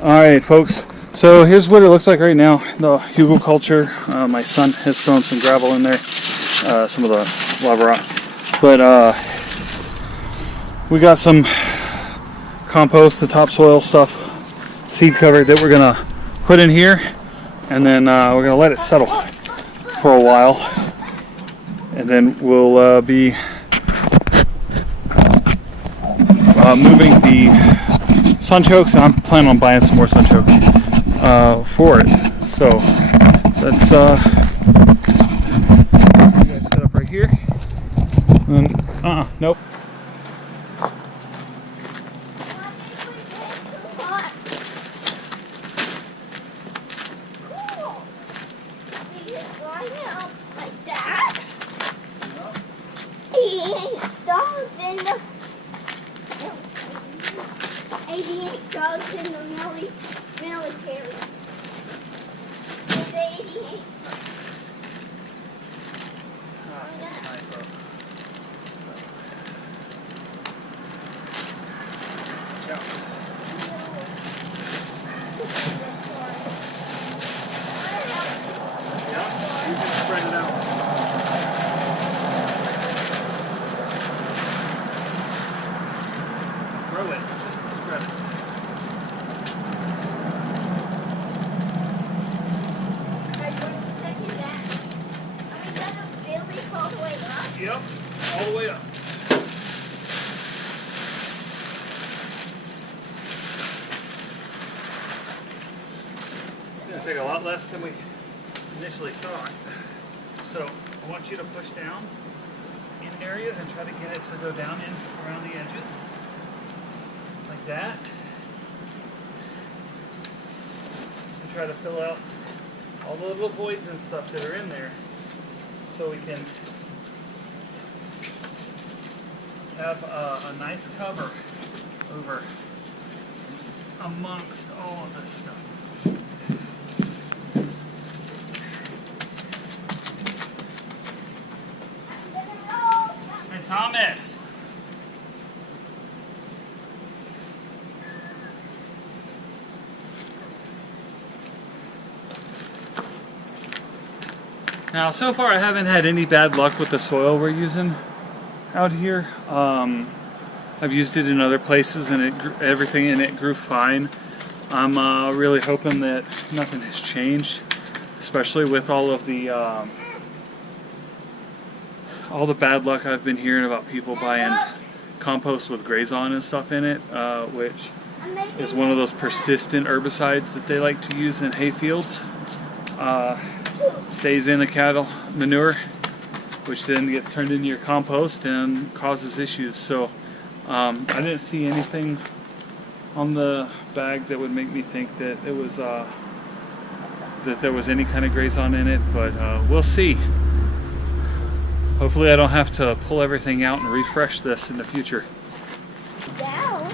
Alright folks, so here's what it looks like right now. The Hügelkultur. My son has thrown some gravel in there, some of the lava rock. But we got some compost, the topsoil stuff, seed cover that we're going to put in here. And then we're going to let it settle for a while. And then we'll be moving the Sunchokes, and I'm planning on buying some more Sunchokes for it. So that's you guys set up right here. And then, nope. A.T.E goes in the military. It's 88. You can spread it out. Throw it, just to spread it. Yep, all the way up. It's going to take a lot less than we initially thought. So I want you to push down in areas and try to get it to go down in around the edges. Like that. And try to fill out all the little voids and stuff that are in there so we can have a nice cover over amongst all of this stuff. Hey Thomas! Now so far I haven't had any bad luck with the soil we're using out here. I've used it in other places and everything in it grew fine. I'm really hoping that nothing has changed, especially with all of the bad luck I've been hearing about people buying compost with grazon and stuff in it, which is one of those persistent herbicides that they like to use in hay fields. Stays in the cattle manure, which then gets turned into your compost and causes issues. So I didn't see anything on the bag that would make me think that it was that there was any kind of grazon in it, but we'll see. Hopefully I don't have to pull everything out and refresh this in the future. Down.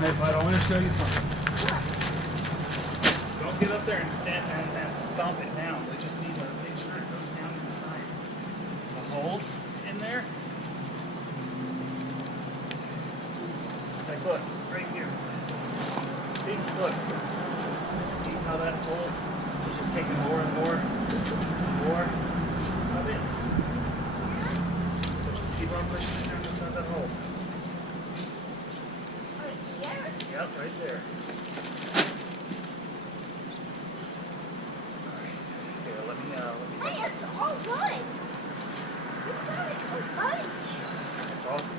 Hey bud, I want to show you something. Don't get up there and stand and stomp it down. We just need to make sure it goes down inside. The holes in there. Like look, right here. See, look. See how that hole is just taking more and more of it? So just keep on pushing it down inside that hole. Right here? Yep, right there. Here, let me Hey, it's all good. You got it a bunch. That's awesome.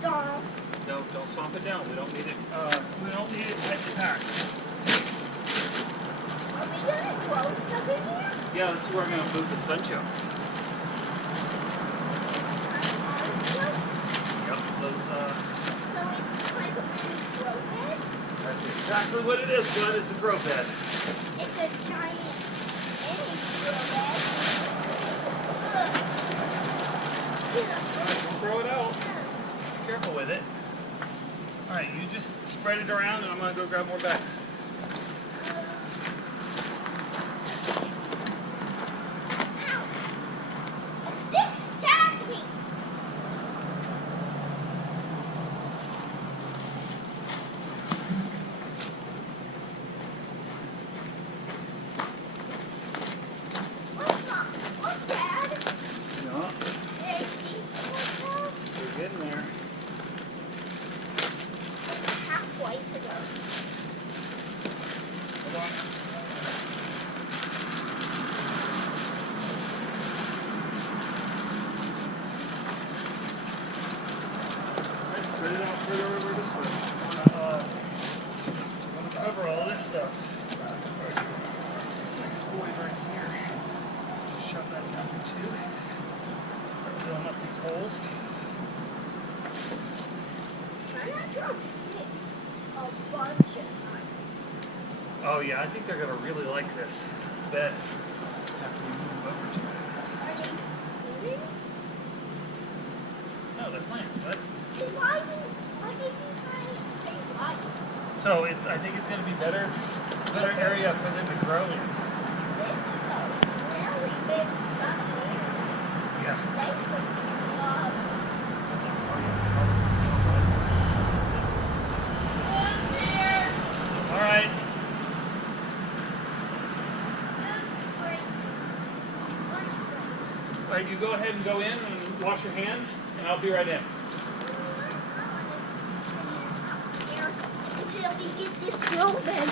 Stop. No, don't swamp it down. We don't need it. We don't need it tightly packed. Are we gonna grow stuff in here? Yeah, this is where I'm gonna move the Sunchokes. Yep, those. So it's like a mini grow bed? That's exactly what it is. Bud, is a grow bed. It's a giant mini grow bed. All right, we'll throw it out. Be careful with it. All right, you just spread it around, and I'm gonna go grab more bags. it out further over this way. I'm gonna cover all this stuff. Nice void right here. Shove that down too. Start filling up these holes. Try not to upset a bunch of time. Oh yeah, I think they're gonna really like this bed after we move over to it. Are they moving? No, they're plants, but Then why did you say why? so I think it's gonna be better area for them to grow in. Really big stuff here. Yeah. They could love. All right. All right, you go ahead and go in and wash your hands, and I'll be right in. Until we get this moving.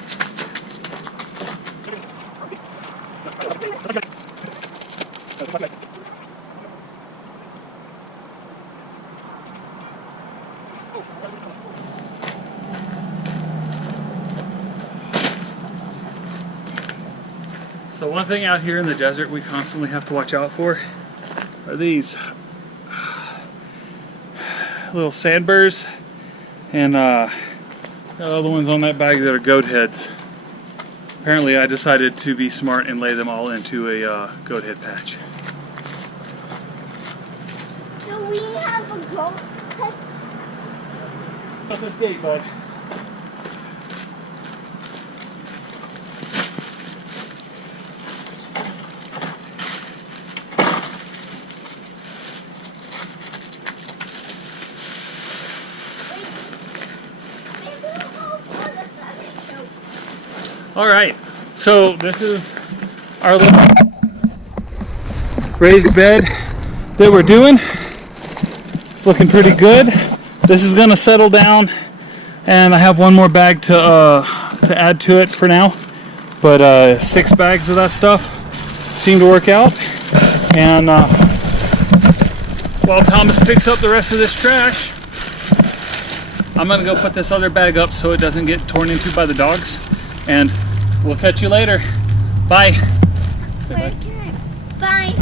So one thing out here in the desert we constantly have to watch out for are these little sandburrs and got other ones on that bag that are goat heads. Apparently I decided to be smart and lay them all into a goat head patch. So we have a goat head. Up this gate, bud. All right, so this is our little raised bed that we're doing. It's looking pretty good. This is gonna settle down, and I have one more bag to add to it for now. But 6 bags of that stuff seem to work out. And while Thomas picks up the rest of this trash, I'm gonna go put this other bag up so it doesn't get torn into by the dogs. And we'll catch you later. Bye. Bye.